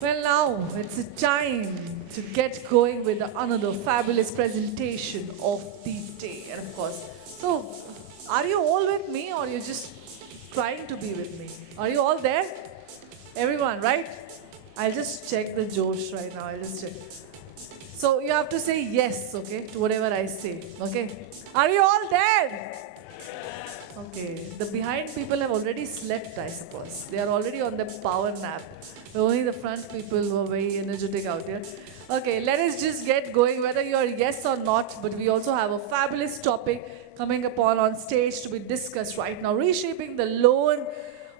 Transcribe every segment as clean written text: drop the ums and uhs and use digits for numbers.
Well, now it's a time to get going with another fabulous presentation of the day. And of course, so are you all with me or you're just trying to be with me? Are you all there? Everyone, right? I'll just check the Josh right now. I'll just check. So you have to say yes, okay, to whatever I say, okay? Are you all there? Okay, the behind people have already slept, I suppose. They are already on the power nap. Only the front people who are very energetic out here. Okay, let us just get going, whether you are yes or not. But we also have a fabulous topic coming upon on stage to be discussed right now. Reshaping the loan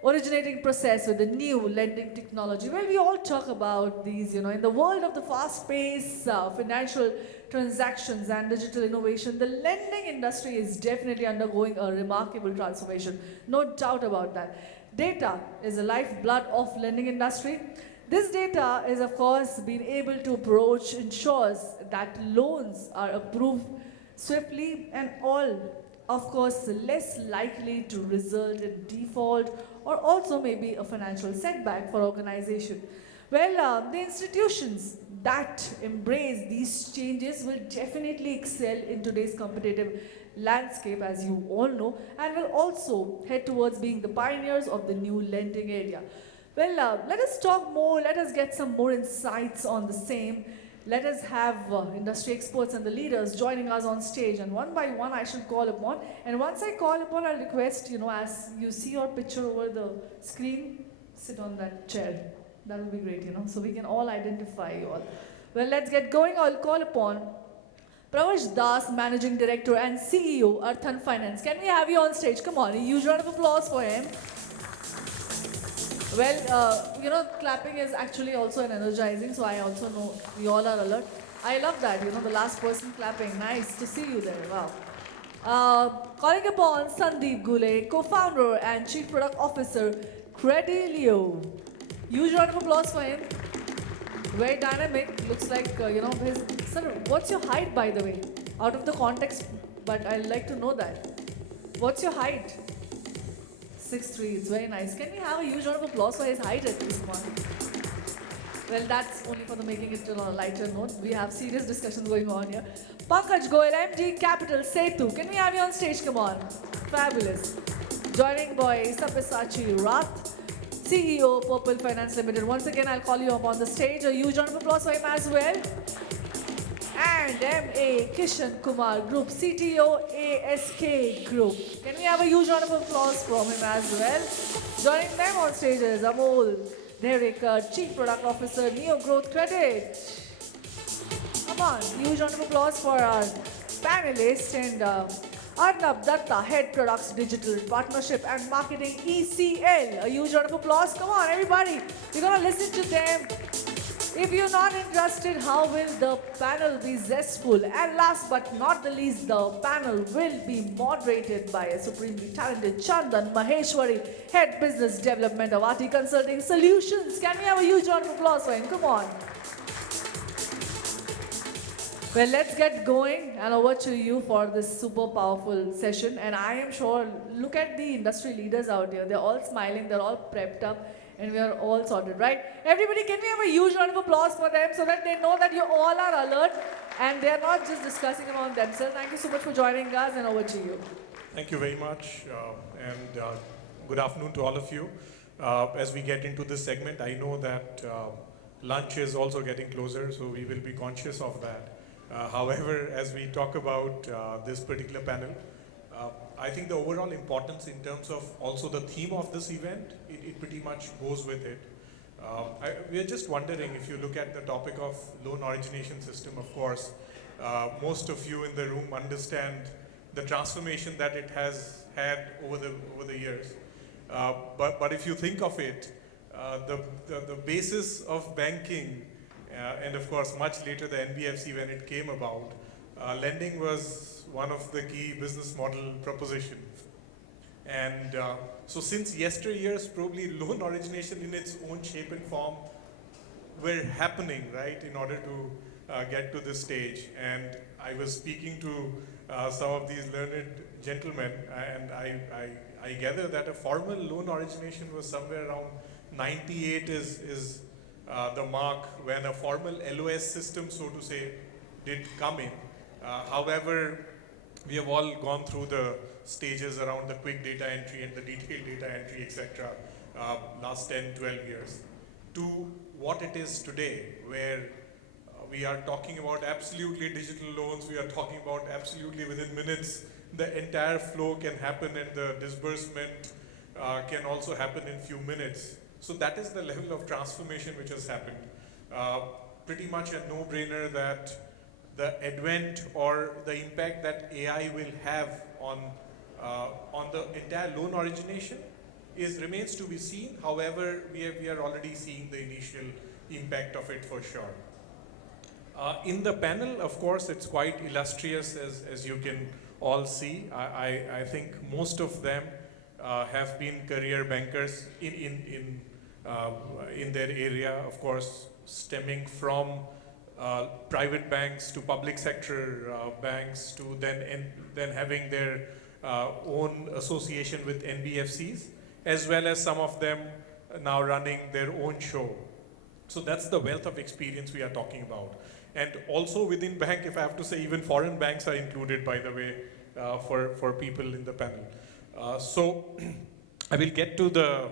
originating process with the new lending technology. Well, we all talk about these, in the world of the fast-paced financial transactions and digital innovation, the lending industry is definitely undergoing a remarkable transformation. No doubt about that. Data is the lifeblood of lending industry. This data is, of course, being able to approach ensures that loans are approved swiftly and all, of course, less likely to result in default or also maybe a financial setback for organization. Well, the institutions that embrace these changes will definitely excel in today's competitive landscape, as you all know, and will also head towards being the pioneers of the new lending area. Well, let us talk more, let us get some more insights on the same. Let us have industry experts and the leaders joining us on stage, and one by one I shall call upon. And once I call upon, I'll request, as you see your picture over the screen, sit on that chair. That would be great, so we can all identify you all. Well, let's get going. I'll call upon Pravash Das, Managing Director and CEO, Arthan Finance. Can we have you on stage? Come on, a huge round of applause for him. Well, clapping is actually also an energizing, so I also know we all are alert. I love that, the last person clapping. Nice to see you there. Wow. Calling upon Sandeep Ghule, co-founder and chief product officer, Credilio. Huge round of applause for him. Very dynamic. Looks like, his. Sir, what's your height, by the way? Out of the context, but I'd like to know that. What's your height? 6'3", it's very nice. Can we have a huge round of applause for his height at least one? Well, that's only for the making it on a lighter note. We have serious discussions going on here. Pankaj, Goel, MD, CapitalSetu. Can we have you on stage? Come on. Fabulous. Joining by SABYASACHI, RATH, CEO, Purple Finance Limited. Once again, I'll call you up on the stage. A huge round of applause for him as well. And M.A.Kishen Kumar Group, CTO, ASK Group. Can we have a huge round of applause from him as well? Joining them on stage is Amol, Deherkar, Chief Product Officer, NeoGrowth Credit. Come on, huge round of applause for our panelists and Arnab, Dutta, Head Products Digital Partnership and Marketing ECL. A huge round of applause. Come on, everybody. We're going to listen to them. If you're not interested, how will the panel be zestful? And last but not the least, the panel will be moderated by a supremely talented Chandan, Maheswari, Head Business Development, Avati Consulting Solutions. Can we have a huge round of applause for him? Come on. Well, let's get going and over to you for this super powerful session. And I am sure, look at the industry leaders out here. They're all smiling, they're all prepped up. And we are all sorted, right? Everybody, can we have a huge round of applause for them so that they know that you all are alert and they're not just discussing among themselves. Thank you so much for joining us and over to you. Thank you very much and good afternoon to all of you. As we get into this segment, I know that lunch is also getting closer, so we will be conscious of that. However, as we talk about this particular panel, I think the overall importance in terms of also the theme of this event, it pretty much goes with it. We are just wondering, if you look at the topic of loan origination system, of course, most of you in the room understand the transformation that it has had over the years. But if you think of it, the basis of banking, and of course much later the NBFC when it came about, lending was one of the key business model propositions. And so since yesteryears, probably loan origination in its own shape and form were happening, right, in order to get to this stage. And I was speaking to some of these learned gentlemen, and I gather that a formal loan origination was somewhere around 98 is the mark when a formal LOS system, so to say, did come in. However, we have all gone through the stages around the quick data entry and the detailed data entry, etc. Last 10, 12 years to what it is today, where we are talking about absolutely digital loans, we are talking about absolutely within minutes, the entire flow can happen and the disbursement can also happen in few minutes. So that is the level of transformation which has happened. Pretty much a no-brainer that the advent or the impact that AI will have on the entire loan origination remains to be seen. However, we are already seeing the initial impact of it for sure. In the panel, of course, it's quite illustrious as you can all see. I think most of them have been career bankers in their area, of course, stemming from private banks to public sector banks to then having their own association with NBFCs, as well as some of them now running their own show. So that's the wealth of experience we are talking about. And also within bank, if I have to say, even foreign banks are included, by the way, for people in the panel. So I will get to the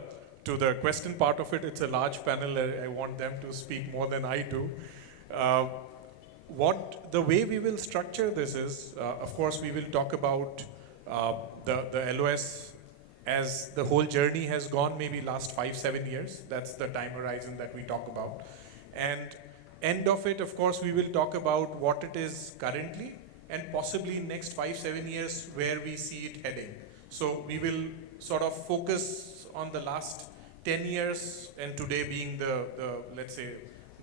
question part of it. It's a large panel. I want them to speak more than I do. The way we will structure this is, of course, we will talk about the LOS as the whole journey has gone, maybe last 5-7 years. That's the time horizon that we talk about. And end of it, of course, we will talk about what it is currently and possibly next 5-7 years where we see it heading. So we will sort of focus on the last 10 years and today being the let's say,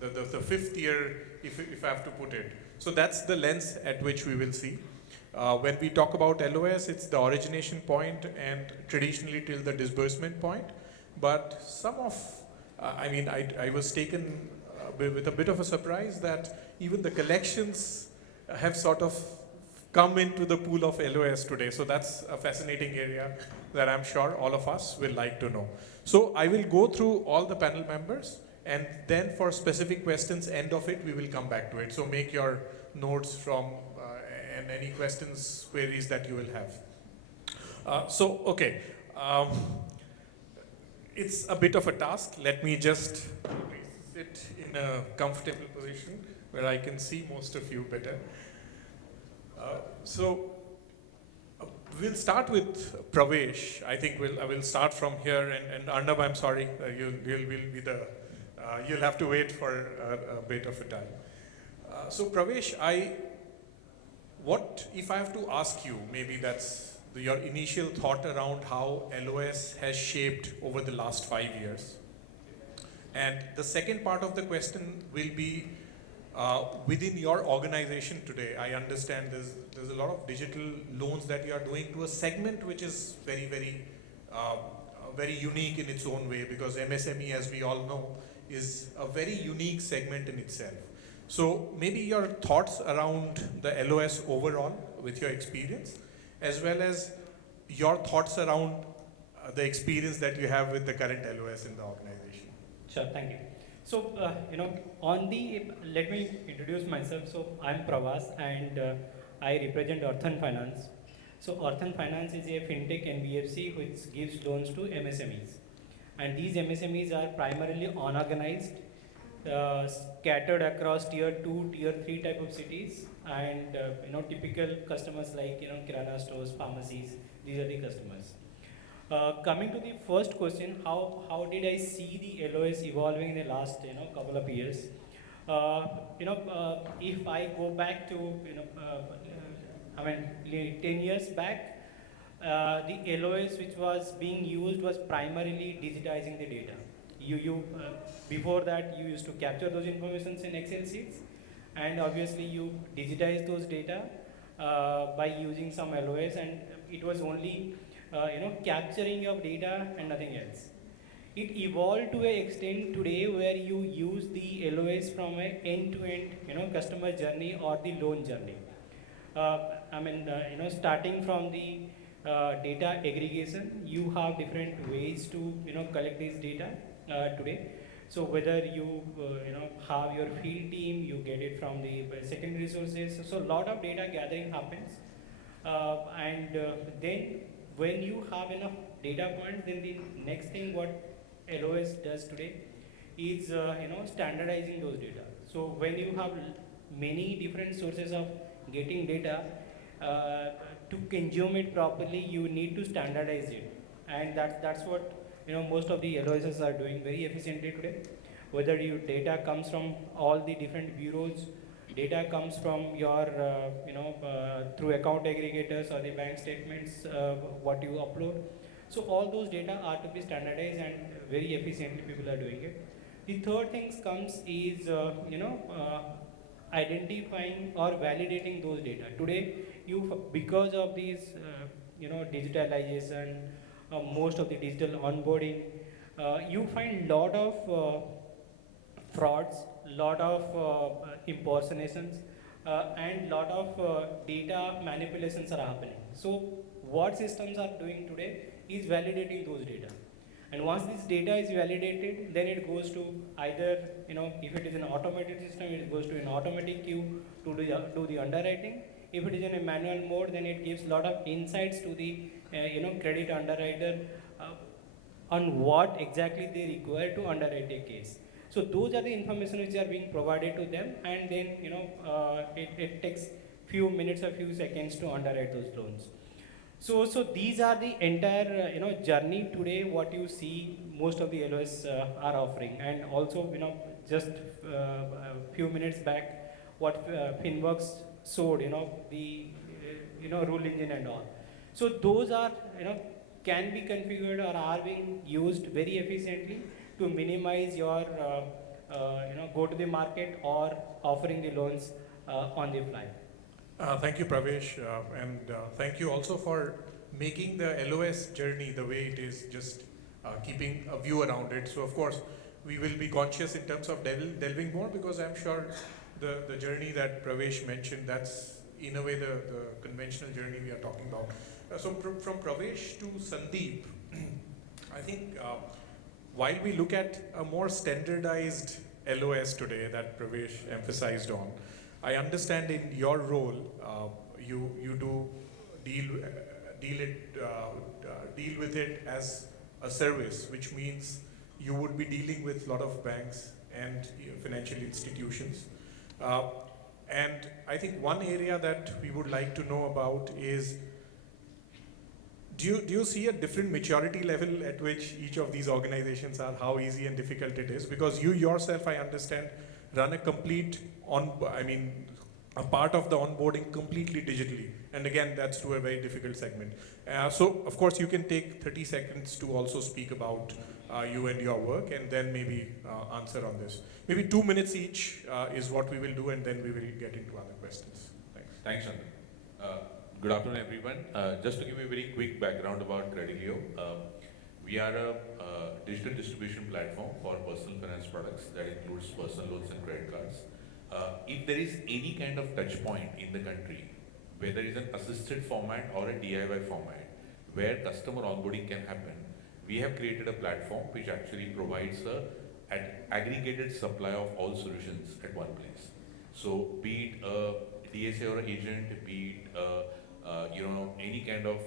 the fifth year, if I have to put it. So that's the lens at which we will see. When we talk about LOS, it's the origination point and traditionally till the disbursement point. But some of, I was taken with a bit of a surprise that even the collections have sort of come into the pool of LOS today. So that's a fascinating area that I'm sure all of us will like to know. So I will go through all the panel members, and then for specific questions, end of it, we will come back to it. So make your notes from and any questions, queries that you will have. Okay. It's a bit of a task. Let me just sit in a comfortable position where I can see most of you better. We'll start with Pravash. I think I will start from here, and Arnab, I'm sorry, you'll have to wait for a bit of a time. So Pravash, what if I have to ask you, maybe that's your initial thought around how LOS has shaped over the last 5 years. And the second part of the question will be, within your organization today, I understand there's a lot of digital loans that you are doing to a segment which is very, very, very unique in its own way, because MSME, as we all know, is a very unique segment in itself. So maybe your thoughts around the LOS overall with your experience, as well as your thoughts around the experience that you have with the current LOS in the organization. Sure, thank you. So, let me introduce myself. So, I'm Pravash and I represent Arthan Finance. So, Arthan Finance is a fintech NBFC which gives loans to MSMEs. And these MSMEs are primarily unorganized, scattered across tier 2, tier 3 type of cities, and typical customers like kirana stores, pharmacies. These are the customers. Coming to the first question, how did I see the LOS evolving in the last couple of years? If I go back to 10 years back, the LOS which was being used was primarily digitizing the data. Before that, you used to capture those informations in Excel sheets, and obviously you digitize those data by using some LOS, and it was only capturing of data and nothing else. It evolved to an extent today where you use the LOS from an end-to-end customer journey or the loan journey. Starting from the data aggregation, you have different ways to collect this data today. So whether you have your field team, you get it from the secondary sources. So a lot of data gathering happens, and then when you have enough data points, then the next thing what LOS does today is standardizing those data. So when you have many different sources of getting data, to consume it properly, you need to standardize it, and that's what most of the LOSs are doing very efficiently today. Whether your data comes from all the different bureaus, data comes from your through account aggregators or the bank statements, what you upload. So all those data are to be standardized, and very efficiently people are doing it. The third thing comes is identifying or validating those data. Today, because of these digitalization, most of the digital onboarding, you find lot of frauds, lot of impersonations, and lot of data manipulations are happening. So what systems are doing today is validating those data. And once this data is validated, then it goes to either, if it is an automated system, it goes to an automatic queue to do the underwriting. If it is in a manual mode, then it gives a lot of insights to the credit underwriter on what exactly they require to underwrite a case. So those are the information which are being provided to them, and then it takes few minutes or few seconds to underwrite those loans. So these are the entire journey today. What you see, most of the LOS are offering, and also just a few minutes back, what Finworks showed, the rule engine and all. So those are can be configured or are being used very efficiently to minimize your go to the market or offering the loans on the fly. Thank you, Pravesh, and thank you also for making the LOS journey the way it is, just keeping a view around it. So, of course, we will be conscious in terms of delving more, because I'm sure the journey that Pravesh mentioned, that's in a way the conventional journey we are talking about. So, from Pravesh to Sandeep, I think while we look at a more standardized LOS today that Pravesh emphasized on, I understand in your role, you do deal with it as a service, which means you would be dealing with a lot of banks and financial institutions. And I think one area that we would like to know about is, do you see a different maturity level at which each of these organizations are, how easy and difficult it is? Because you yourself, I understand, run a complete a part of the onboarding completely digitally. And again, that's to a very difficult segment. So, of course, you can take 30 seconds to also speak about you and your work, and then maybe answer on this. Maybe 2 minutes each is what we will do, and then we will get into other questions. Thanks. Thanks, Chandan. Good afternoon, everyone. Just to give you a very quick background about Credilio, we are a digital distribution platform for personal finance products that includes personal loans and credit cards. If there is any kind of touch point in the country, whether it's an assisted format or a DIY format, where customer onboarding can happen, we have created a platform which actually provides an aggregated supply of all solutions at one place. So be it a DSA or agent, be it any kind of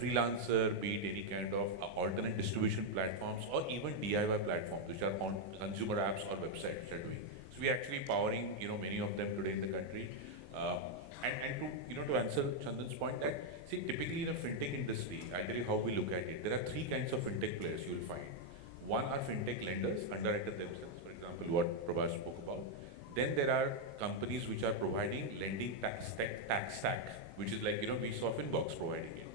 freelancer, be it any kind of alternate distribution platforms, or even DIY platforms which are on consumer apps or websites which are doing. So we are actually powering many of them today in the country. And to answer Chandan's point, that see, typically in a fintech industry, I'll tell you how we look at it. There are three kinds of fintech players you will find. One are fintech lenders, underwriter themselves, for example, what Pravash spoke about. Then there are companies which are providing lending tax stack, which is like we saw Finbox providing it.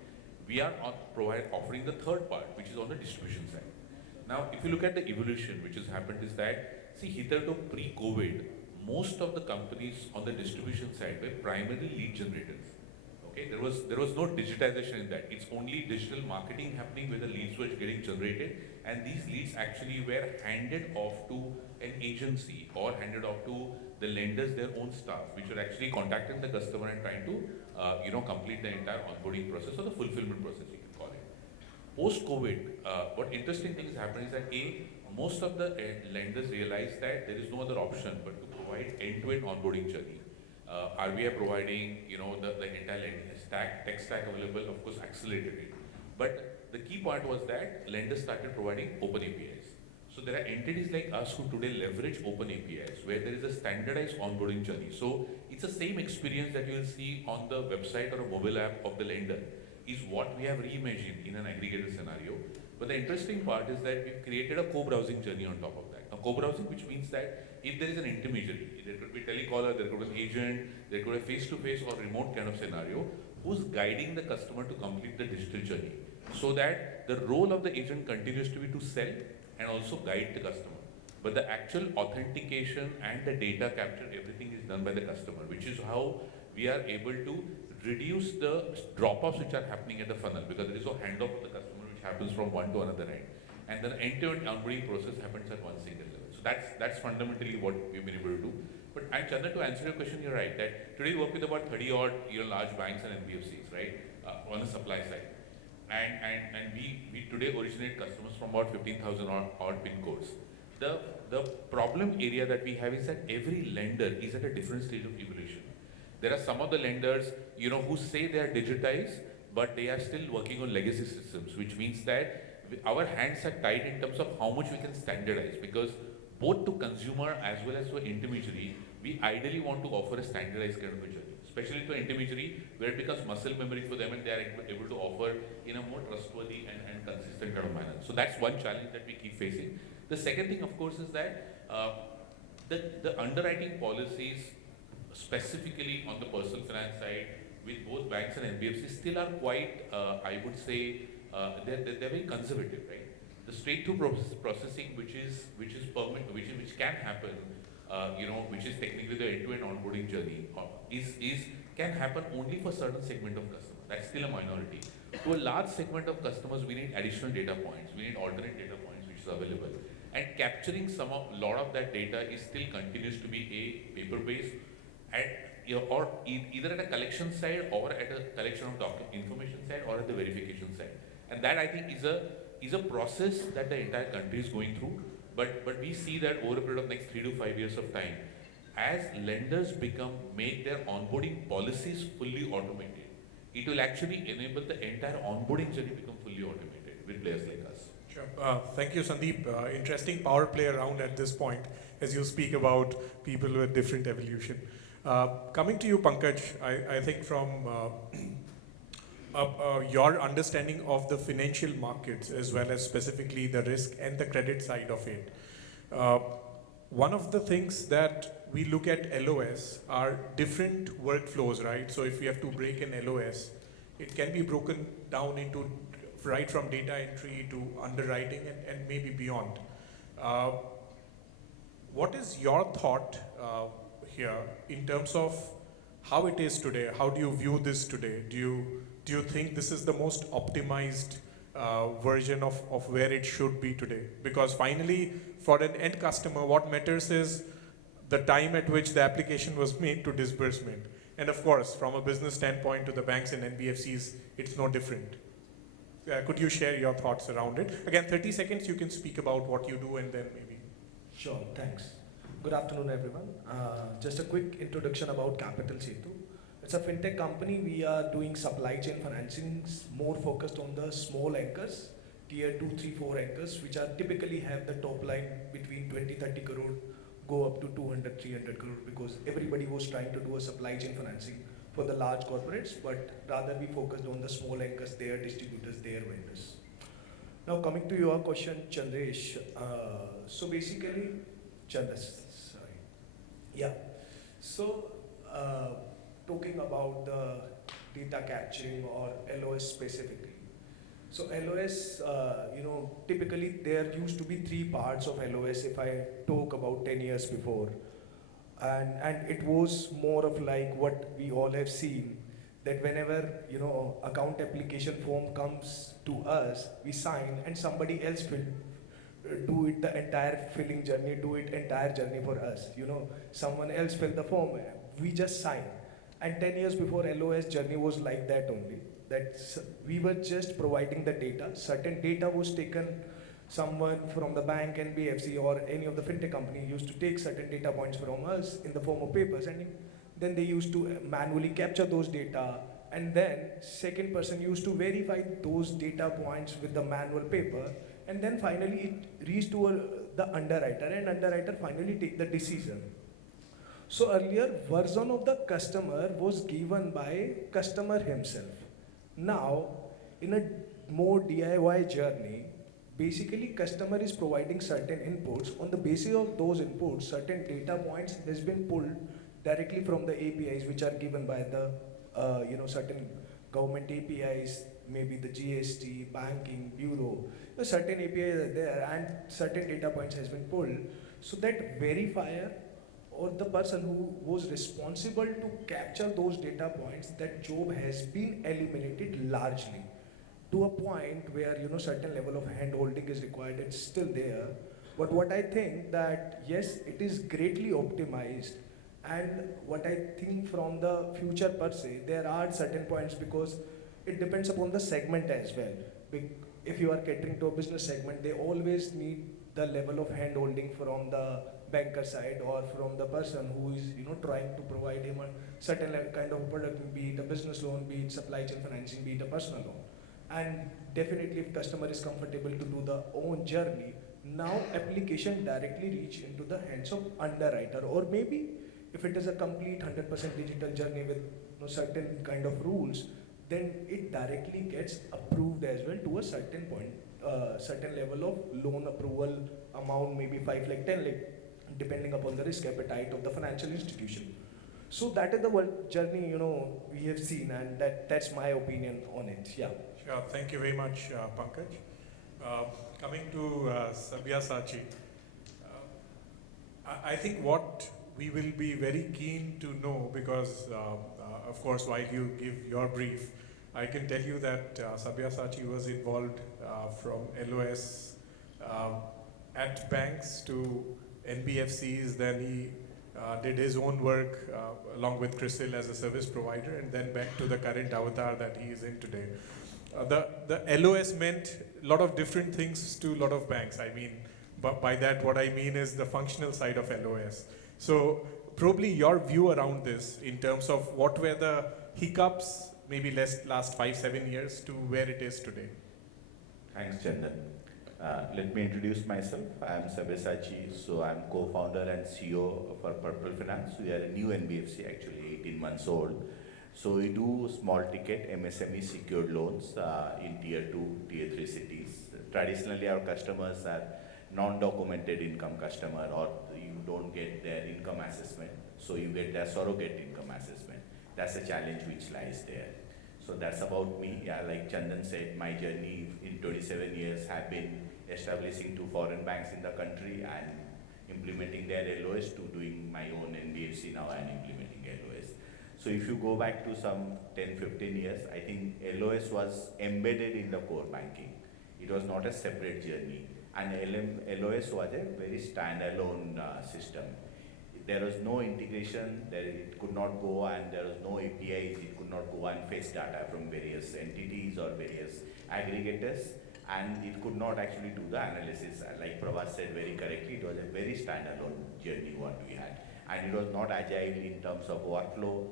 We are offering the third part, which is on the distribution side. Now, if you look at the evolution which has happened, is that see, hitherto pre-COVID, most of the companies on the distribution side were primarily lead generators. Okay, there was no digitization in that. It's only digital marketing happening where the leads were getting generated, and these leads actually were handed off to an agency or handed off to the lenders, their own staff, which were actually contacting the customer and trying to complete the entire onboarding process or the fulfillment process, you can call it. Post-COVID, what interesting things happened is that most of the lenders realize that there is no other option but to provide end-to-end onboarding journey. RBI providing, the entire lending stack, tech stack available, of course, accelerated it. But the key part was that lenders started providing open APIs. So there are entities like us who today leverage open APIs where there is a standardized onboarding journey. So it's the same experience that you will see on the website or a mobile app of the lender is what we have reimagined in an aggregated scenario. But the interesting part is that we've created a co-browsing journey on top of that. Now co-browsing, which means that if there is an intermediary, there could be a telecaller, there could be an agent, there could be a face-to-face or remote kind of scenario, who's guiding the customer to complete the digital journey. So that the role of the agent continues to be to sell and also guide the customer. But the actual authentication and the data capture, everything is done by the customer, which is how we are able to reduce the drop-offs which are happening at the funnel, because there is a handoff of the customer which happens from one to another end. And then the end-to-end onboarding process happens at one single level. So that's fundamentally what we've been able to do. But Chandan, to answer your question, you're right, that today we work with about 30 odd large banks and NBFCs, right, on the supply side. And we today originate customers from about 15,000 odd pin codes. The problem area that we have is that every lender is at a different stage of evolution. There are some of the lenders, who say they are digitized, but they are still working on legacy systems, which means that our hands are tied in terms of how much we can standardize, because both to consumer as well as to intermediary, we ideally want to offer a standardized kind of a journey, especially to intermediary, where it becomes muscle memory for them and they are able to offer in a more trustworthy and consistent kind of manner. So that's one challenge that we keep facing. The second thing, of course, is that the underwriting policies, specifically on the personal finance side, with both banks and NBFCs, still are quite, I would say, they're very conservative, right? The straight-through processing, which can happen, which is technically the end-to-end onboarding journey, can happen only for certain segment of customers. That's still a minority. To a large segment of customers, we need additional data points. We need alternate data points which is available. And capturing a lot of that data is still continues to be a paper-based, and or either at a collection side or at a collection of information side or at the verification side. And that, I think, is a process that the entire country is going through. But we see that over a period of next 3 to 5 years of time, as lenders make their onboarding policies fully automated, it will actually enable the entire onboarding journey become fully automated with players like us. Sure. Thank you, Sandeep. Interesting power play around at this point as you speak about people with different evolution. Coming to you, Pankaj, I think from your understanding of the financial markets as well as specifically the risk and the credit side of it, one of the things that we look at LOS are different workflows, right? So if we have to break an LOS, it can be broken down into right from data entry to underwriting and maybe beyond. What is your thought here in terms of how it is today? How do you view this today? Do you think this is the most optimized version of where it should be today? Because finally, for an end customer, what matters is the time at which the application was made to disbursement. And of course, from a business standpoint to the banks and NBFCs, it's no different. Could you share your thoughts around it? Again, 30 seconds, you can speak about what you do and then maybe. Sure, thanks. Good afternoon, everyone. Just a quick introduction about CapitalSetu. It's a fintech company. We are doing supply chain financing, more focused on the small anchors, tier 2, 3, 4 anchors, which are typically have the top line between 20, 30 crore, go up to 200, 300 crore, because everybody was trying to do a supply chain financing for the large corporates, but rather we focused on the small anchors, their distributors, their vendors. Now coming to your question, Chandesh, so basically, so talking about the data capturing or LOS specifically. So LOS, typically there used to be 3 parts of LOS if I talk about 10 years before. And it was more of like what we all have seen, that whenever, account application form comes to us, we sign and somebody else will do it the entire filling journey, do it entire journey for us. Someone else fill the form, we just sign. And 10 years before, LOS journey was like that only. That we were just providing the data. Certain data was taken someone from the bank, NBFC, or any of the fintech company used to take certain data points from us in the form of papers, and then they used to manually capture those data, and then second person used to verify those data points with the manual paper, and then finally it reached to the underwriter, and underwriter finally take the decision. So earlier version of the customer was given by customer himself. Now in a more DIY journey, basically customer is providing certain inputs. On the basis of those inputs, certain data points has been pulled directly from the APIs which are given by the certain government APIs, maybe the GST, banking, bureau. Certain APIs are there and certain data points has been pulled. So that verifier or the person who was responsible to capture those data points, that job has been eliminated largely, to a point where certain level of hand holding is required. It's still there, but what I think that yes, it is greatly optimized, and what I think from the future per se, there are certain points, because it depends upon the segment as well. If you are catering to a business segment, they always need the level of hand holding from the banker side or from the person who is trying to provide him a certain kind of product, be it a business loan, be it supply chain financing, be it a personal loan. And definitely if customer is comfortable to do the own journey, now application directly reach into the hands of underwriter, or maybe if it is a complete 100% digital journey with certain kind of rules, then it directly gets approved as well to a certain point, certain level of loan approval amount, maybe 5 lakh, 10 lakh, depending upon the risk appetite of the financial institution. So that is the world journey we have seen, and that's my opinion on it. Yeah. Sure, thank you very much, Pankaj. Coming to SABYASACHI, I think what we will be very keen to know, because of course while you give your brief, I can tell you that SABYASACHI was involved from LOS at banks to NBFCs, then he did his own work along with CRISIL as a service provider, and then back to the current avatar that he is in today. The LOS meant a lot of different things to a lot of banks. I mean, but by that what I mean is the functional side of LOS. So probably your view around this in terms of what were the hiccups, maybe last 5-7 years to where it is today. Thanks, Chandan. Let me introduce myself. I am SABYASACHI, so I am co-founder and CEO for Purple Finance. We are a new NBFC, actually 18 months old. So we do small ticket MSME secured loans in tier 2, tier 3 cities. Traditionally, our customers are non-documented income customer, or you don't get their income assessment, so you get their surrogate income assessment. That's a challenge which lies there. So that's about me. Yeah, like Chandan said, my journey in 27 years have been establishing 2 foreign banks in the country and implementing their LOS, to doing my own NBFC now and implementing LOS. So if you go back to some 10-15 years, I think LOS was embedded in the core banking. It was not a separate journey. And LOS was a very standalone system. There was no integration, it could not go, and there was no APIs, it could not go and fetch data from various entities or various aggregators, and it could not actually do the analysis. Like Pravash said very correctly, it was a very standalone journey what we had. And it was not agile in terms of workflow.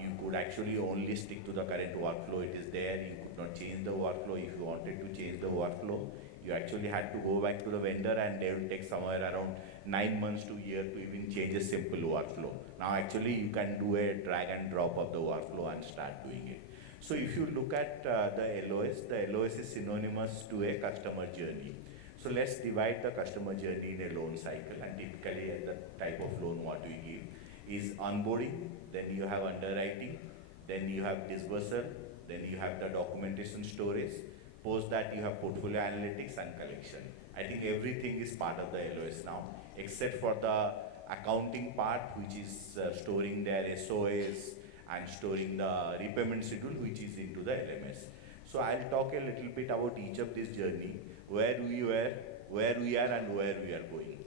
You could actually only stick to the current workflow. It is there. You could not change the workflow. If you wanted to change the workflow, you actually had to go back to the vendor, and they will take somewhere around 9 months to a year to even change a simple workflow. Now actually you can do a drag and drop of the workflow and start doing it. So if you look at the LOS is synonymous to a customer journey. So let's divide the customer journey in a loan cycle, and typically the type of loan what we give is onboarding, then you have underwriting, then you have disbursal, then you have the documentation storage, post that you have portfolio analytics and collection. I think everything is part of the LOS now, except for the accounting part, which is storing their SOAs and storing the repayment schedule, which is into the LMS. So I'll talk a little bit about each of this journey, where we were, where we are, and where we are going.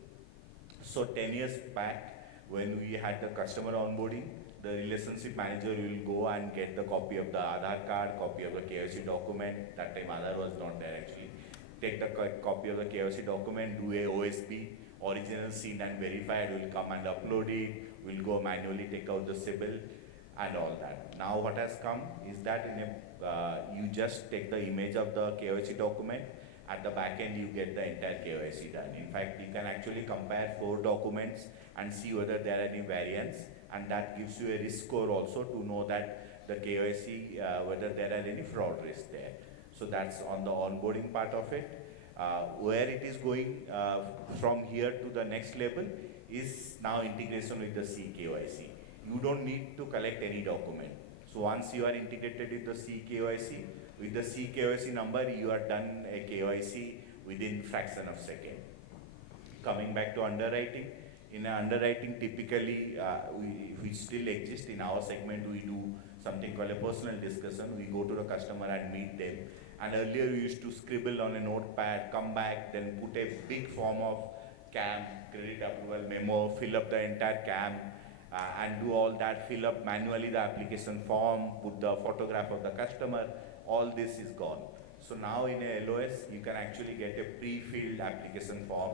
So 10 years back, when we had the customer onboarding, the relationship manager will go and get the copy of the Aadhaar card, copy of the KYC document. That time Aadhaar was not there actually. take the copy of the KYC document, do a OSB, original seen and verified, will come and upload it, will go manually take out the CIBIL and all that. Now what has come is that you just take the image of the KYC document, at the back end you get the entire KYC done. In fact, you can actually compare 4 documents and see whether there are any variants, and that gives you a risk score also to know that the KYC, whether there are any fraud risk there. So that's on the onboarding part of it. Where it is going from here to the next level is now integration with the CKYC. You don't need to collect any document. So once you are integrated with the CKYC, with the CKYC number, you are done a KYC within fraction of second. Coming back to underwriting, in underwriting typically we still exist in our segment. We do something called a personal discussion. We go to the customer and meet them. And earlier we used to scribble on a notepad, come back, then put a big form of CAM, credit approval memo, fill up the entire CAM, and do all that, fill up manually the application form, put the photograph of the customer. All this is gone. So now in a LOS, you can actually get a pre-filled application form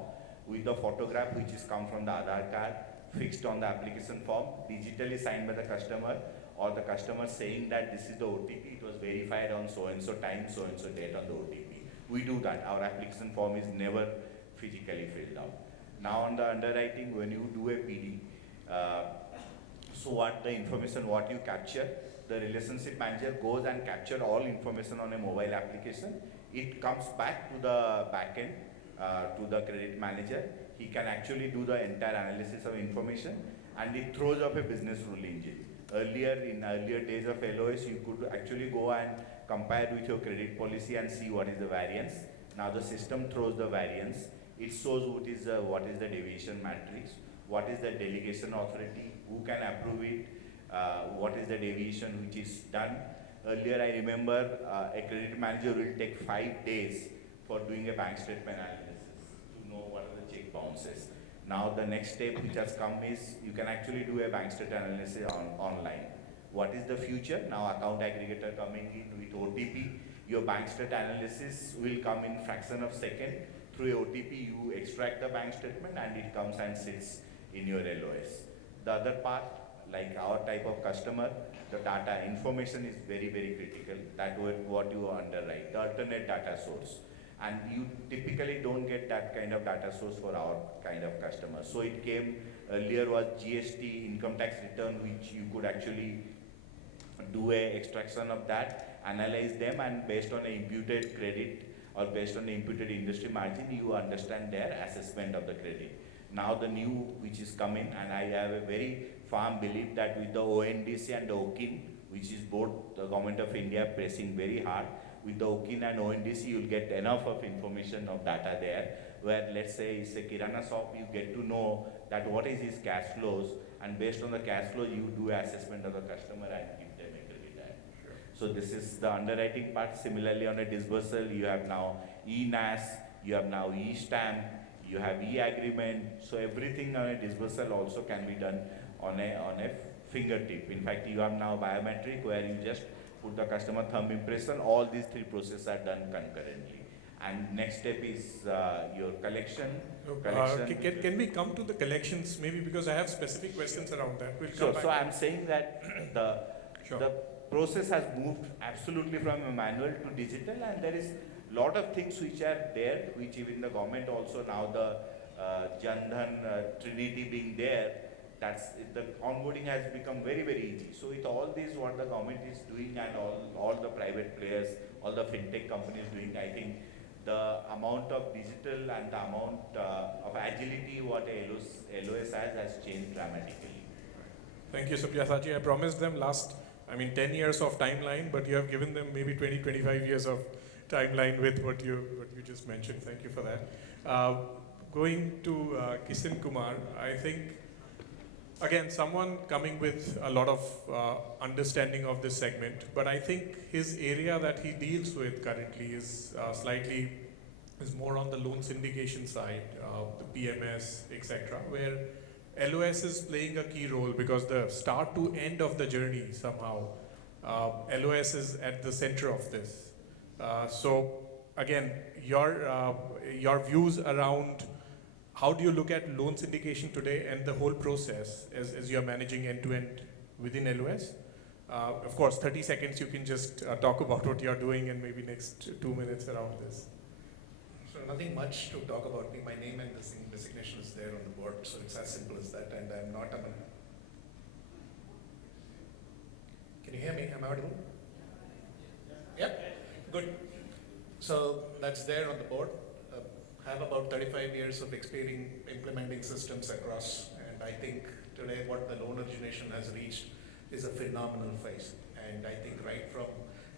with the photograph which is come from the Aadhaar card, fixed on the application form, digitally signed by the customer, or the customer saying that this is the OTP, it was verified on so-and-so time, so-and-so date on the OTP. We do that. Our application form is never physically filled out. Now on the underwriting, when you do a PD, so what the information, what you capture, the relationship manager goes and capture all information on a mobile application. It comes back to the backend, to the credit manager. He can actually do the entire analysis of information, and it throws up a business rule engine. Earlier, in earlier days of LOS, you could actually go and compare with your credit policy and see what is the variance. Now the system throws the variance. It shows what is the deviation matrix, what is the delegation authority, who can approve it, what is the deviation which is done. Earlier, I remember a credit manager will take 5 days for doing a bank statement analysis to know what are the check bounces. Now the next step which has come is you can actually do a bank statement analysis online. What is the future? Now account aggregator coming in with OTP, your bank statement analysis will come in fraction of second. Through a OTP, you extract the bank statement and it comes and sits in your LOS. The other part, like our type of customer, the data information is very, very critical. That what you underwrite, the alternate data source. And you typically don't get that kind of data source for our kind of customers. So it came, earlier was GST, income tax return, which you could actually do a extraction of that, analyze them, and based on an imputed credit or based on the imputed industry margin, you understand their assessment of the credit. Now the new which is coming, and I have a very firm belief that with the ONDC and the OKIN, which is both the government of India pressing very hard, with the OKIN and ONDC, you'll get enough of information of data there, where let's say it's a Kirana shop, you get to know that what is his cash flows, and based on the cash flows, you do assessment of the customer and give them a credit. Sure. So this is the underwriting part. Similarly, on a disbursal, you have now e-NAS, you have now e-stamp, you have e-agreement. So everything on a disbursal also can be done on a fingertip. In fact, you have now biometric, where you just put the customer thumb impression. All these 3 processes are done concurrently. And next step is your collection. Can we come to the collections maybe, because I have specific questions around that. We'll come back. So I'm saying that the process has moved absolutely from a manual to digital, and there is a lot of things which are there, which even the government also now the Chandan Trinity being there, the onboarding has become very, very easy. So with all this, what the government is doing and all the private players, all the fintech companies doing, I think the amount of digital and the amount of agility what LOS has changed dramatically. Thank you, SABYASACHI. I promised them 10 years of timeline, but you have given them maybe 20-25 years of timeline with what you just mentioned. Thank you for that. Going to Kishen Kumar, I think, again, someone coming with a lot of understanding of this segment, but I think his area that he deals with currently is more on the loan syndication side, the PMS, etc., where LOS is playing a key role, because the start to end of the journey somehow, LOS is at the center of this. So again, your views around how do you look at loan syndication today and the whole process as you're managing end-to-end within LOS? Of course, 30 seconds you can just talk about what you're doing and maybe next 2 minutes around this. So nothing much to talk about me. My name and this designation is there on the board, so it's as simple as that. And I'm not a. Can you hear me? Am I audible? Yep. Good. So that's there on the board. Have about 35 years of experience implementing systems across, and I think today what the loan origination has reached is a phenomenal phase. And I think right from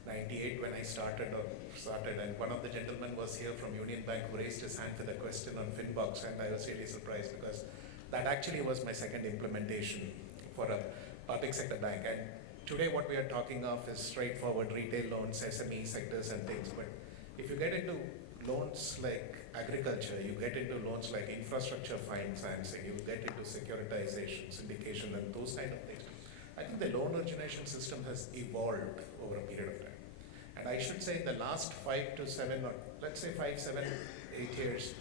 98 when I started, and one of the gentlemen was here from Union Bank who raised his hand for the question on Finbox, and I was really surprised because that actually was my second implementation for a public sector bank. And today what we are talking of is straightforward retail loans, SME sectors and things. But if you get into loans like agriculture, you get into loans like infrastructure financing, you get into securitization, syndication and those kind of things. I think the loan origination system has evolved over a period of time. And I should say in the last 5 to 7 or let's say 5, 7, 8 years,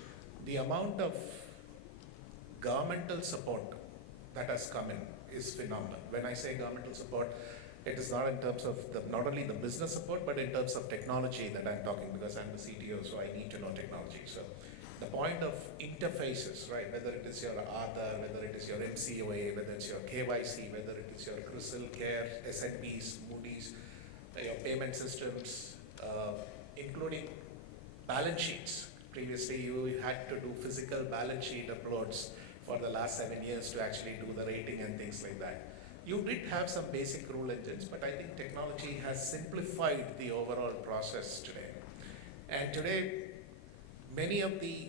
the amount of governmental support that has come in is phenomenal. When I say governmental support, it is not in terms of not only the business support, but in terms of technology that I'm talking, because I'm the CTO, so I need to know technology. So the point of interfaces, right, whether it is your Arthan, whether it is your MCOA, whether it's your KYC, whether it is your CRISIL, CARE, SNBs, Moody's, your payment systems, including balance sheets. Previously, you had to do physical balance sheet uploads for the last 7 years to actually do the rating and things like that. You did have some basic rule engines, but I think technology has simplified the overall process today. And today, many of the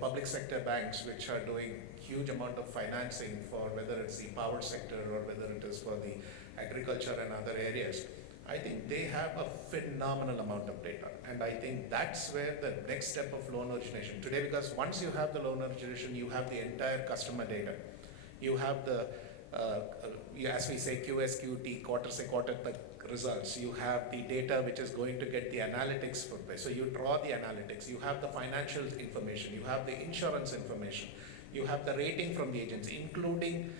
public sector banks which are doing huge amount of financing for whether it's the power sector or whether it is for the agriculture and other areas, I think they have a phenomenal amount of data. And I think that's where the next step of loan origination today, because once you have the loan origination, you have the entire customer data. You have the, as we say, QSQT, quarter results. You have the data which is going to get the analytics for this. So you draw the analytics. You have the financial information. You have the insurance information. You have the rating from the agents, including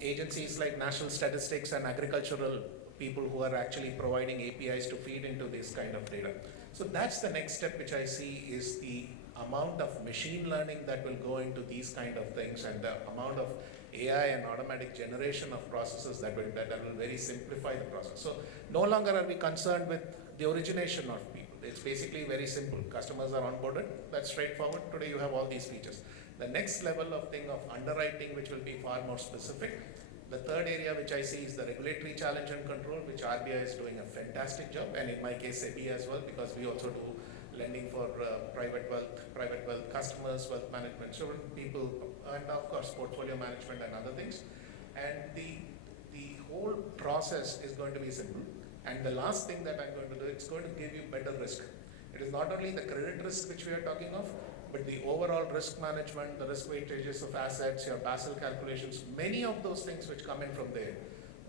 agencies like National Statistics and agricultural people who are actually providing APIs to feed into this kind of data. So that's the next step which I see is the amount of machine learning that will go into these kind of things and the amount of AI and automatic generation of processes that will very simplify the process. So no longer are we concerned with the origination of people. It's basically very simple. Customers are onboarded. That's straightforward. Today you have all these features. The next level of thing of underwriting, which will be far more specific. The third area which I see is the regulatory challenge and control, which RBI is doing a fantastic job, and in my case SEBI as well, because we also do lending for private wealth customers, wealth management, children, people, and of course portfolio management and other things. And the whole process is going to be simple. And the last thing that I'm going to do, it's going to give you better risk. It is not only the credit risk which we are talking of, but the overall risk management, the risk weightages of assets, your Basel calculations, many of those things which come in from there.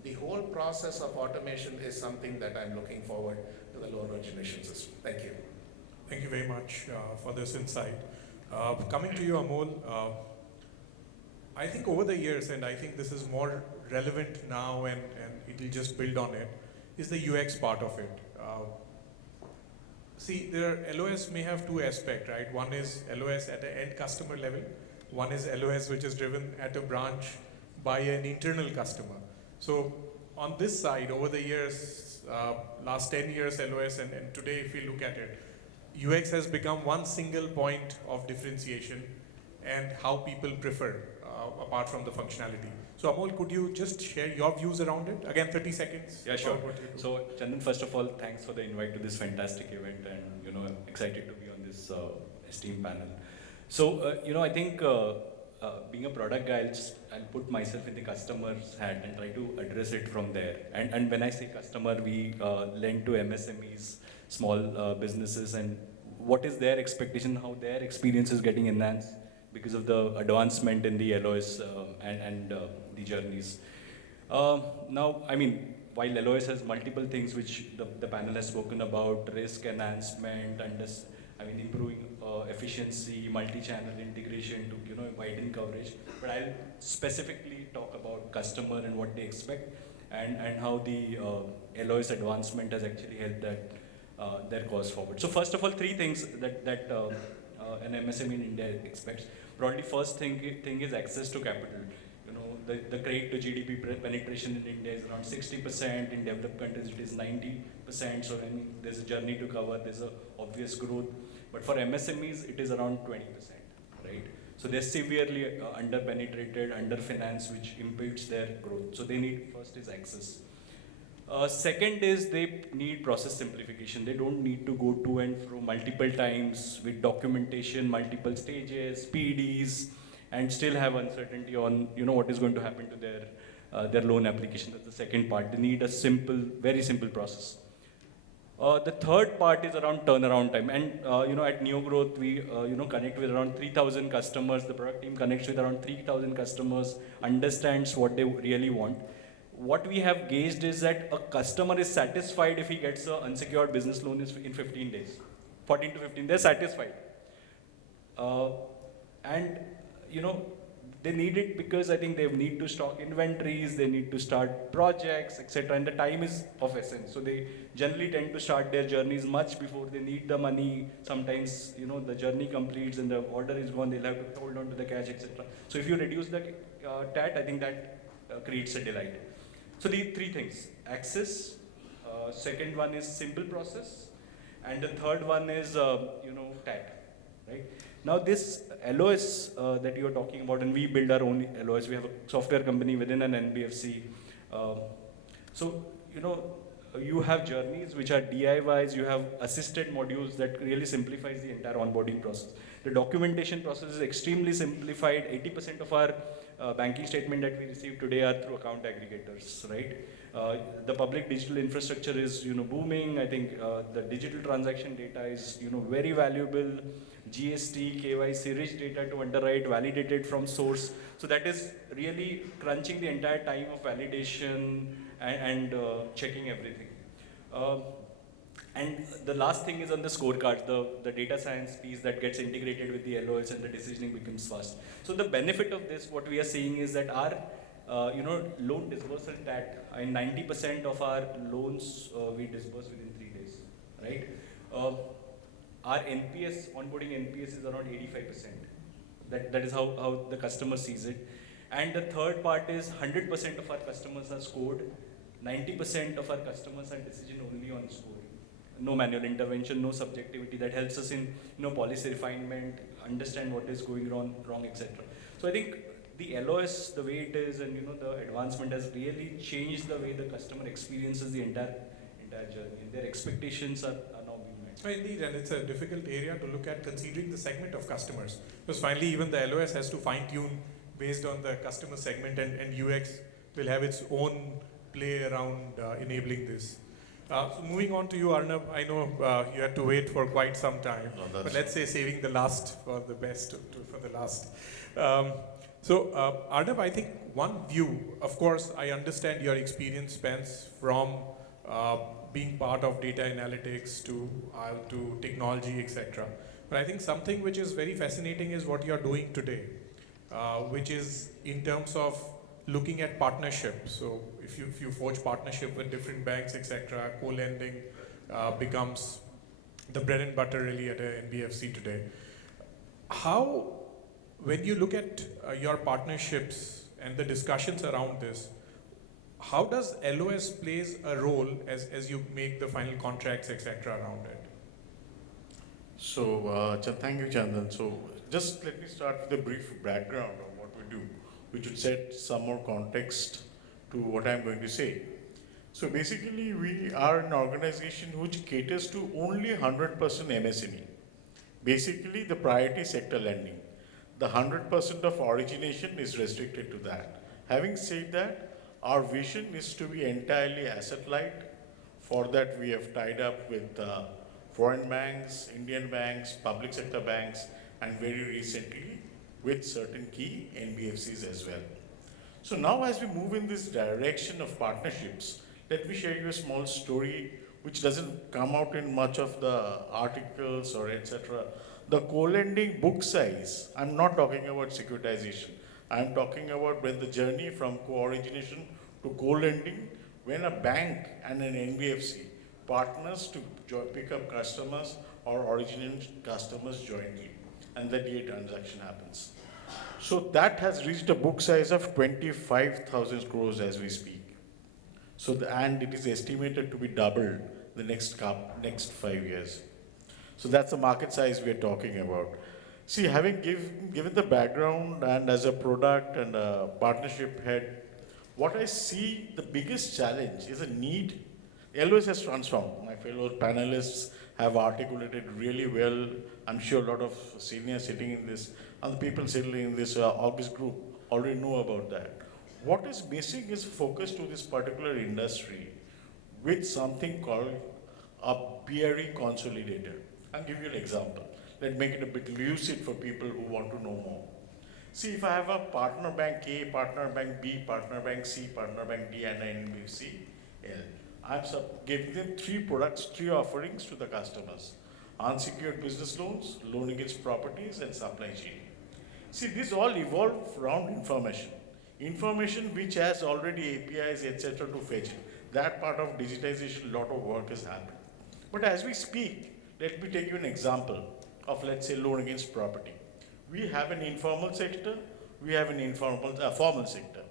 The whole process of automation is something that I'm looking forward to the loan origination system. Thank you. Thank you very much for this insight. Coming to you, Amol, I think over the years, and I think this is more relevant now and it will just build on it, is the UX part of it. See, LOS may have two aspects, right? One is LOS at the end customer level. One is LOS which is driven at a branch by an internal customer. So on this side, over the years, last 10 years LOS and today if you look at it, UX has become one single point of differentiation and how people prefer apart from the functionality. So Amol, could you just share your views around it? Again, 30 seconds. Yeah, sure. So Chandan, first of all, thanks for the invite to this fantastic event, and I'm excited to be on this esteemed panel. So I think being a product guy, I'll put myself in the customer's hat and try to address it from there. And when I say customer, we lend to MSMEs, small businesses, and what is their expectation, how their experience is getting enhanced because of the advancement in the LOS and the journeys. Now, I mean, while LOS has multiple things which the panel has spoken about, risk enhancement, improving efficiency, multi-channel integration to widen coverage. But I'll specifically talk about customer and what they expect, and how the LOS advancement has actually helped their cause forward. So first of all, three things that an MSME in India expects. Broadly, first thing is access to capital. The credit to GDP penetration in India is around 60%. In developed countries, it is 90%. So there's a journey to cover. There's a obvious growth. But for MSMEs, it is around 20%, right? So they're severely under-penetrated, under-financed, which impedes their growth. So they need, first is access. Second is they need process simplification. They don't need to go to and fro multiple times with documentation, multiple stages, PDs, and still have uncertainty on what is going to happen to their loan application. That's the second part. They need a simple, very simple process. The third part is around turnaround time. And at NeoGrowth, we connect with around 3,000 customers. The product team connects with around 3,000 customers, understands what they really want. What we have gauged is that a customer is satisfied if he gets an unsecured business loan in 15 days. 14 to 15, they're satisfied. They need it because I think they need to stock inventories, they need to start projects, etc. And the time is of essence. So they generally tend to start their journeys much before they need the money. Sometimes, the journey completes and the order is gone, they'll have to hold on to the cash, etc. So if you reduce the TAT, I think that creates a delight. So the three things: access, second one is simple process, and the third one is, TAT, right? Now this LOS that you are talking about, and we build our own LOS, we have a software company within an NBFC. You have journeys which are DIYs, you have assisted modules that really simplifies the entire onboarding process. The documentation process is extremely simplified. 80% of our banking statement that we receive today are through account aggregators, right? The public digital infrastructure is, booming. I think the digital transaction data is, very valuable. GST, KYC, rich data to underwrite, validated from source. So that is really crunching the entire time of validation and checking everything. And the last thing is on the scorecards, the data science piece that gets integrated with the LOS and the decisioning becomes fast. So the benefit of this, what we are seeing is that our loan disbursal TAT, in 90% of our loans we disburse within 3 days, right? Our NPS, onboarding NPS is around 85%. That is how the customer sees it. And the third part is 100% of our customers are scored. 90% of our customers are decision only on score. No manual intervention, no subjectivity. That helps us in policy refinement, understand what is going wrong, etc. So I think the LOS, the way it is, and the advancement has really changed the way the customer experiences the entire journey. And their expectations are now being met. Indeed, and it's a difficult area to look at considering the segment of customers. Because finally, even the LOS has to fine-tune based on the customer segment, and UX will have its own play around enabling this. So moving on to you, Arnab, I know you had to wait for quite some time, but let's say saving the last for the best for the last. Arnab, I think one view, of course, I understand your experience spans from being part of data analytics to technology, etc. But I think something which is very fascinating is what you are doing today, which is in terms of looking at partnerships. So if you forge partnership with different banks, etc., co-lending becomes the bread and butter really at an NBFC today. How, when you look at your partnerships and the discussions around this, how does LOS plays a role as you make the final contracts, etc., around it? So, thank you, Chandan. So, just let me start with a brief background of what we do, which would set some more context to what I'm going to say. So, basically, we are an organization which caters to only 100% MSME. Basically, the priority sector lending. The 100% of origination is restricted to that. Having said that, our vision is to be entirely asset light. For that, we have tied up with foreign banks, Indian banks, public sector banks, and very recently with certain key NBFCs as well. So now as we move in this direction of partnerships, Let me share you a small story which doesn't come out in much of the articles or etc. The co-lending book size, I'm not talking about securitization. I'm talking about when the journey from co-origination to co-lending, when a bank and an NBFC partners to pick up customers or originate customers jointly, and the DA transaction happens. So that has reached a book size of 25,000 crores as we speak. So and it is estimated to be doubled the next 5 years. So that's the market size we are talking about. See, having given the background and as a product and a partnership head, what I see the biggest challenge is a need. LOS has transformed. My fellow panelists have articulated really well. I'm sure a lot of seniors sitting in this and the people sitting in this August group already know about that. What is missing is focus to this particular industry with something called a BRE consolidator. I'll give you an example. Let's make it a bit lucid for people who want to know more. See, if I have a partner bank A, partner bank B, partner bank C, partner bank D, and an NBFC L, I'm giving them 3 products, 3 offerings to the customers. Unsecured business loans, loan against properties, and supply chain. See, this all evolved around information. Information which has already APIs, etc. to fetch it. That part of digitization, a lot of work has happened. But as we speak, let me take you an example of, let's say, loan against property. We have an informal sector, we have an formal sector.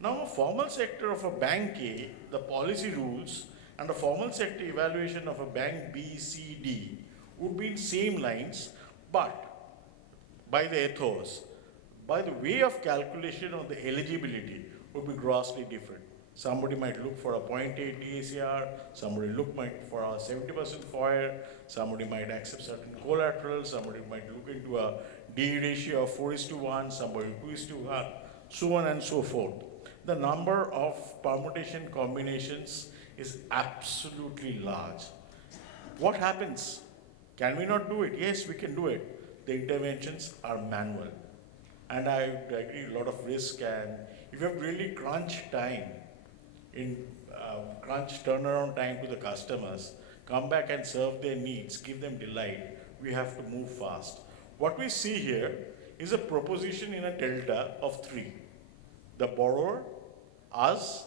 Now, a formal sector of a bank A, the policy rules, and a formal sector evaluation of a bank B, C, D would be in same lines, but by the ethos, by the way of calculation of the eligibility would be grossly different. Somebody might look for a 0.8 DACR, somebody might for a 70% FOIR, somebody might accept certain collateral, somebody might look into a D ratio of 4:1, somebody 2:1, so on and so forth. The number of permutation combinations is absolutely large. What happens? Can we not do it? Yes, we can do it. The interventions are manual. And I agree, a lot of risk, and if you have really crunch time, crunch turnaround time to the customers, come back and serve their needs, give them delight, we have to move fast. What we see here is a proposition in a delta of 3. The borrower, us,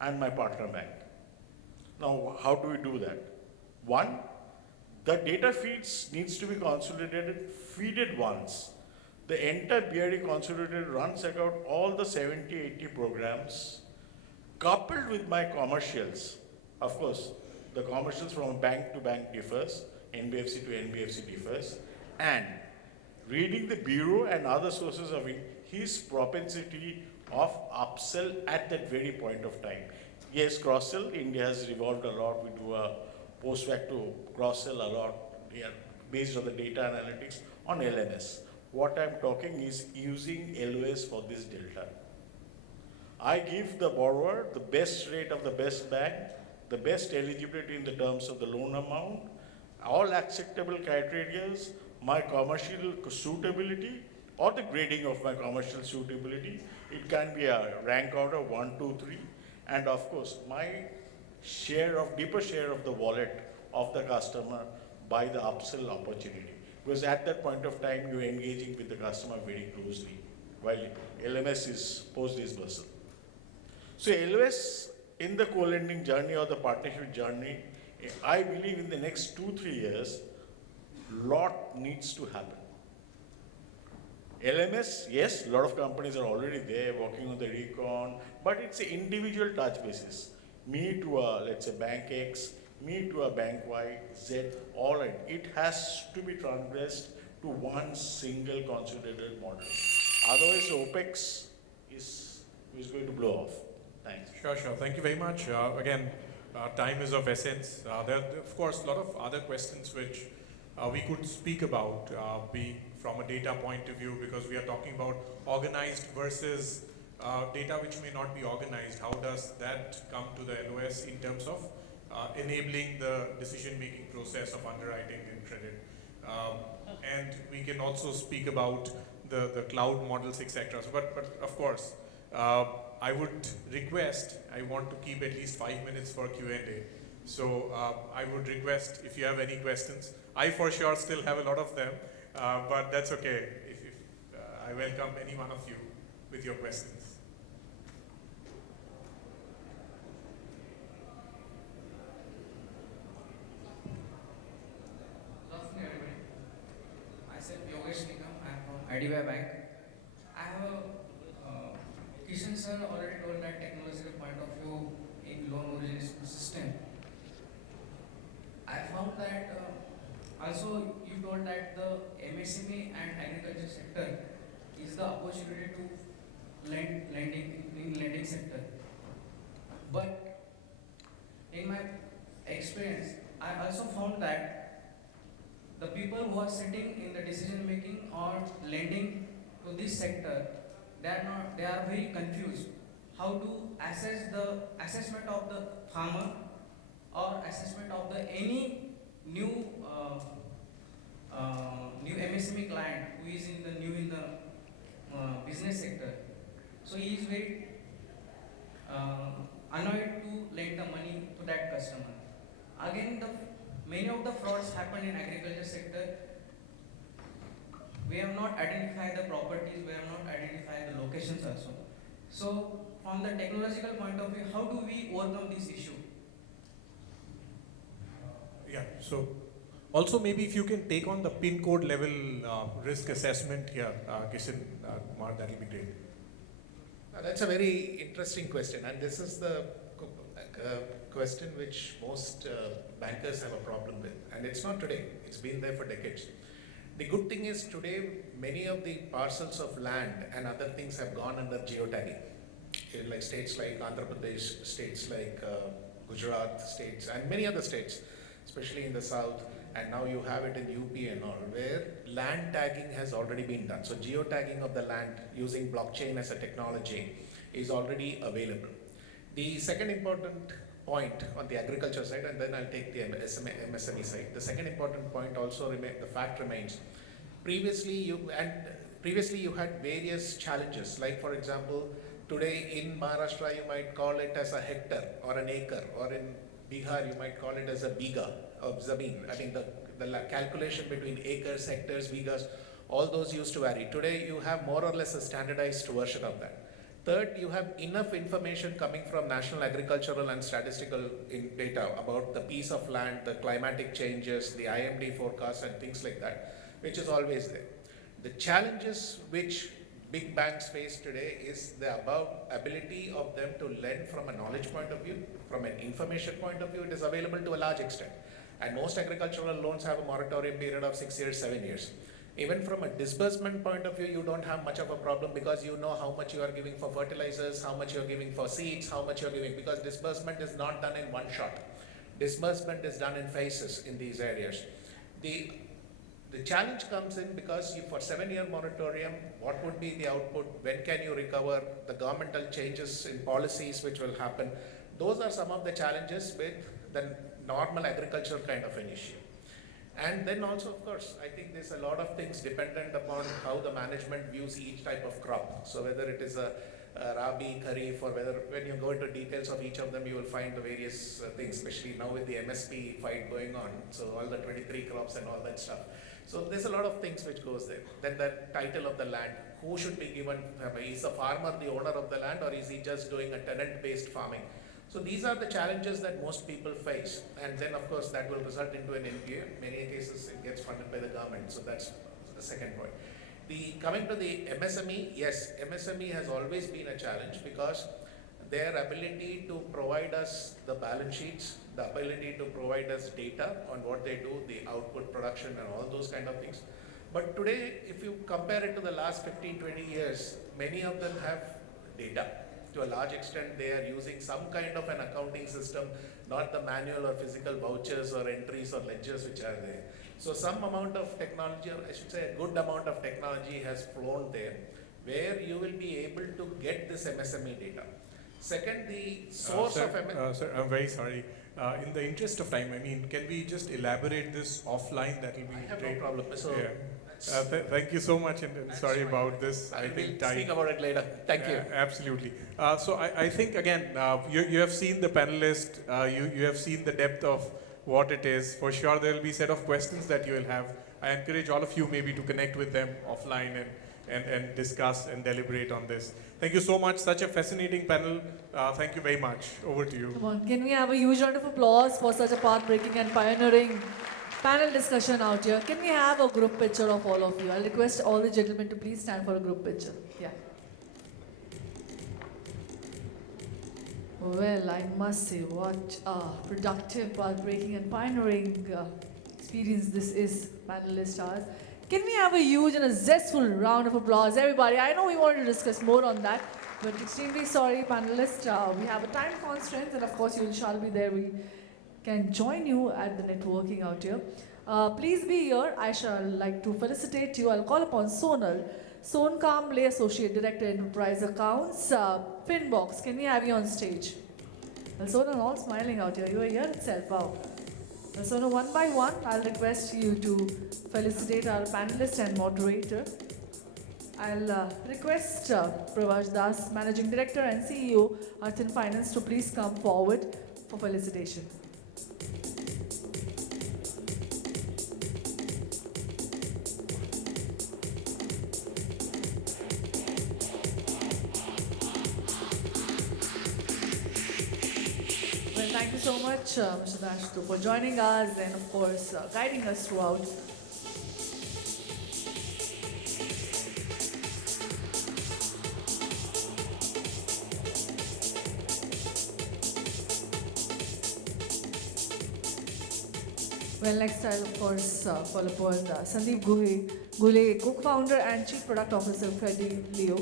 and my partner bank. Now, how do we do that? 1, the data feeds needs to be consolidated, feeded once. The entire BRE consolidated runs across all the 70, 80 programs, coupled with my commercials. Of course, the commercials from bank to bank differs, NBFC to NBFC differs, and reading the bureau and other sources of his propensity of upsell at that very point of time. Yes, cross-sell, India has evolved a lot. We do a post-facto cross-sell a lot here, based on the data analytics on LMS. What I'm talking is using LOS for this delta. I give the borrower the best rate of the best bank, the best eligibility in the terms of the loan amount, all acceptable criteria, my commercial suitability or the grading of my commercial suitability. It can be a rank order 1, 2, 3, and of course my deeper share of the wallet of the customer by the upsell opportunity. Because at that point of time you're engaging with the customer very closely, while LMS is post-disbursal. So LOS in the co-lending journey or the partnership journey, I believe in the next 2-3 years, lot needs to happen. LMS, yes, a lot of companies are already there working on the recon, but it's an individual touch basis. Me to a, let's say, bank X, me to a bank Y, Z, all right. It has to be transgressed to one single consolidated model. Otherwise, OPEX is going to blow off. Thanks. Sure. Thank you very much. Again, time is of essence. There are, of course, a lot of other questions which we could speak about, be from a data point of view, because we are talking about organized versus data which may not be organized. How does that come to the LOS in terms of enabling the decision-making process of underwriting and credit? And we can also speak about the cloud models, etc. But of course, I would request, I want to keep at least 5 minutes for Q&A. So I would request if you have any questions. I for sure still have a lot of them, but that's okay. If I welcome any one of you with your questions. IDBI Bank. I have Kishen sir already told that technological point of view in loan origination system. I found that also you told that the MSME and agriculture sector is the opportunity to lending sector. But in my experience, I also found that the people who are sitting in the decision making or lending to this sector, they are very confused how to assess the assessment of the farmer or assessment of the any new MSME client who is in the business sector. So he is very annoyed to lend the money to that customer. Again, many of the frauds happen in agriculture sector. We have not identified the properties, we have not identified the locations also. So from the technological point of view, how do we overcome this issue? Yeah, so also maybe if you can take on the pin code level risk assessment here, Kishen, Kumar, that will be great. That's a very interesting question, and this is the question which most bankers have a problem with. And it's not today, it's been there for decades. The good thing is today, many of the parcels of land and other things have gone under geotagging. In like states like Andhra Pradesh, states like Gujarat states, and many other states, especially in the south, and now you have it in UP and all, where land tagging has already been done. So geotagging of the land using blockchain as a technology is already available. The second important point on the agriculture side, and then I'll take the MSME side. The second important point also the fact remains. Previously you had various challenges, like for example, today in Maharashtra you might call it as a hectare or an acre, or in Bihar you might call it as a biga of zameen. I mean the calculation between acres, hectares, bigas, all those used to vary. Today you have more or less a standardized version of that. Third, you have enough information coming from National Agricultural and Statistical data about the piece of land, the climatic changes, the IMD forecast and things like that, which is always there. The challenges which big banks face today is the ability of them to lend from a knowledge point of view, from an information point of view. It is available to a large extent. And most agricultural loans have a moratorium period of 6 years, 7 years. Even from a disbursement point of view, you don't have much of a problem because you know how much you are giving for fertilizers, how much you are giving for seeds, how much you are giving, because disbursement is not done in one shot. Disbursement is done in phases in these areas. The challenge comes in because for 7-year moratorium, what would be the output? When can you recover? The governmental changes in policies which will happen. Those are some of the challenges with the normal agriculture kind of an issue. And then also, of course, I think there's a lot of things dependent upon how the management views each type of crop. So whether it is a Rabi, Kharif, or whether when you go into details of each of them, you will find the various things, especially now with the MSP fight going on. So all the 23 crops and all that stuff. So there's a lot of things which goes there. Then the title of the land, who should be given, is the farmer the owner of the land, or is he just doing a tenant-based farming? So these are the challenges that most people face, and then of course that will result into an NPA. In many cases it gets funded by the government, so that's the second point. Coming to the MSME, yes, MSME has always been a challenge because their ability to provide us the balance sheets, the ability to provide us data on what they do, the output production and all those kind of things. But today, if you compare it to the last 15, 20 years, many of them have data. To a large extent, they are using some kind of an accounting system, not the manual or physical vouchers or entries or ledgers which are there. So some amount of technology, or I should say a good amount of technology has flown there, where you will be able to get this MSME data. Second, the source of Sir, I'm very sorry. In the interest of time, I mean, can we just elaborate this offline? That will be I have great. no problem. So, yeah. Thank you so much, and sorry about this. I think We'll time. speak about it later. Thank you. Absolutely. So I think again, you have seen the panelist, you have seen the depth of what it is. For sure, there will be a set of questions that you will have. I encourage all of you maybe to connect with them offline and discuss and deliberate on this. Thank you so much. Such a fascinating panel. Thank you very much. Over to you. Come on, can we have a huge round of applause for such a path-breaking and pioneering panel discussion out here? Can we have a group picture of all of you? I'll request all the gentlemen to please stand for a group picture. Yeah. Well, I must say, what a productive, path-breaking and pioneering experience this is, panelists ours. Can we have a huge and a zestful round of applause, everybody? I know we wanted to discuss more on that, but extremely sorry, panelists. We have a time constraint, and of course, you shall be there. We can join you at the networking out here. Please be here. I shall like to felicitate you. I'll call upon Sonal 𝐶𝐞𝐫𝐚𝐿, Associate Director, Enterprise Accounts. Finbox, can we have you on stage? Well, Sonal, all smiling out here. You are here itself. Wow. Well, Sonal, one by one, I'll request you to felicitate our panelist and moderator. I'll request Pravash Das, Managing Director and CEO, Arthan Finance, to please come forward for felicitation. Well, thank you so much, Mr. Dashtu, for joining us and, of course, guiding us throughout. Well, next I'll of course call upon Sandeep Ghule, co-founder and Chief Product Officer, Credilio.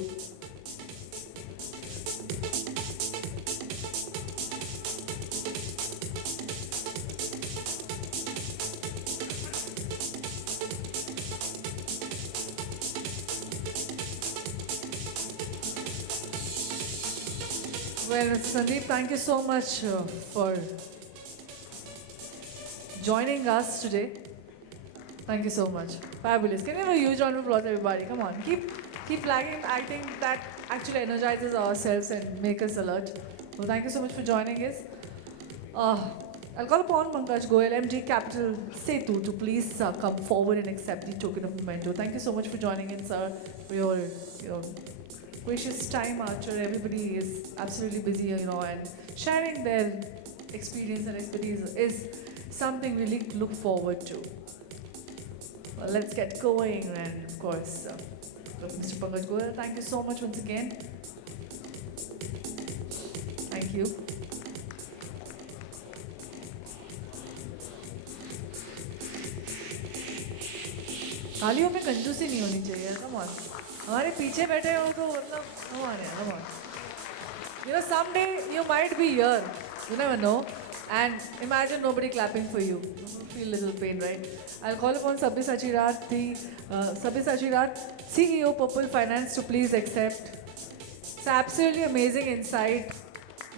Well, Sandeep, thank you so much for joining us today. Thank you so much. Fabulous. Can we have a huge round of applause, everybody? Come on. Keep flagging. I think that actually energizes ourselves and makes us alert. So thank you so much for joining us. I'll call upon Pankaj, Goel, MD CapitalSetu, to please come forward and accept the token of memento. Thank you so much for joining in, sir, for your gracious time out here. Everybody is absolutely busy, and sharing their experience and expertise is something we look forward to. Well, let's get going, and of course, Mr. Pankaj Goel, thank you so much once again. Thank you. तालियों में कंजूसी नहीं होनी चाहिए. Come on. हमारे पीछे बैठे हो तो मतलब come on. Someday you might be here. You never know. And imagine nobody clapping for you. You feel a little pain, right? I'll call upon SABYASACHI RATH, CEO Purple Finance, to please accept. It's absolutely amazing insight.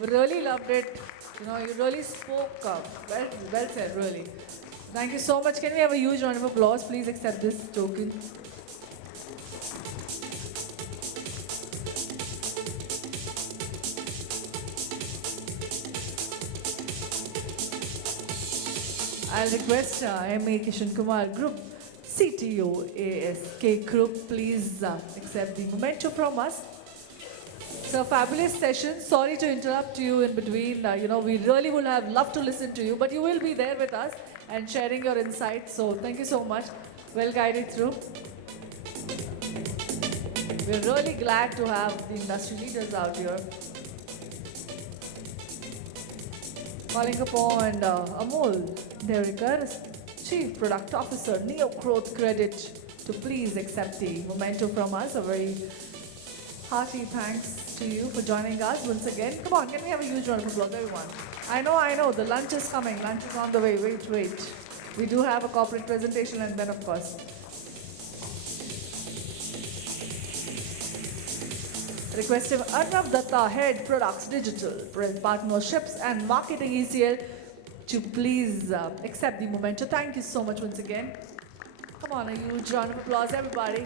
We really loved it. You really spoke well said, really. Thank you so much. Can we have a huge round of applause? Please accept this token. I'll request M.A.Kishen Kumar Group CTO ASK Group, please accept the memento from us. It's a fabulous session. Sorry to interrupt you in between. We really would have loved to listen to you, but you will be there with us and sharing your insights. So thank you so much. Well guided through. We're really glad to have the industry leaders out here. Calling upon Amol, Deherkar, Chief Product Officer, NeoGrowth Credit, to please accept the memento from us. A very hearty thanks to you for joining us once again. Come on, can we have a huge round of applause, everyone? I know, the lunch is coming. Lunch is on the way. Wait. We do have a corporate presentation, and then, of course, requesting Arnab Dutta, Head Products Digital, Partnerships and Marketing ECL, to please accept the memento. Thank you so much once again. Come on, a huge round of applause, everybody.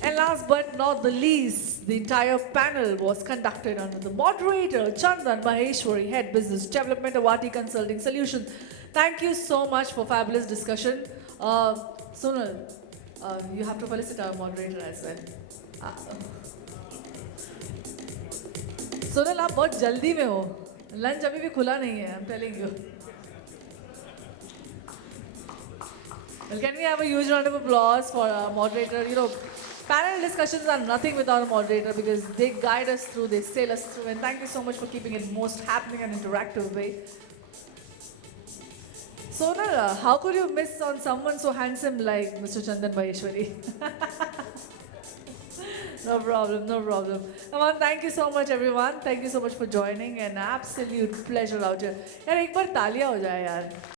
And last but not the least, the entire panel was conducted under the moderator, Chandan, Maheswari, Head Business Development, Avati Consulting Solutions. Thank you so much for fabulous discussion. Sonal, you have to felicit our moderator as well. Sonal, आप बहुत जल्दी में हो. Lunch अभी भी खुला नहीं है. I'm telling you. Well, can we have a huge round of applause for our moderator? You know, panel discussions are nothing without a moderator because they guide us through, they sail us through, and thank you so much for keeping it most happening and interactive way. Sonal, how could you miss on someone so handsome like Mr. Chandan Maheswari? No problem, no problem. Come on, thank you so much everyone. Thank you so much for joining. An absolute pleasure out here. यार एक बार तालियां हो जाए यार.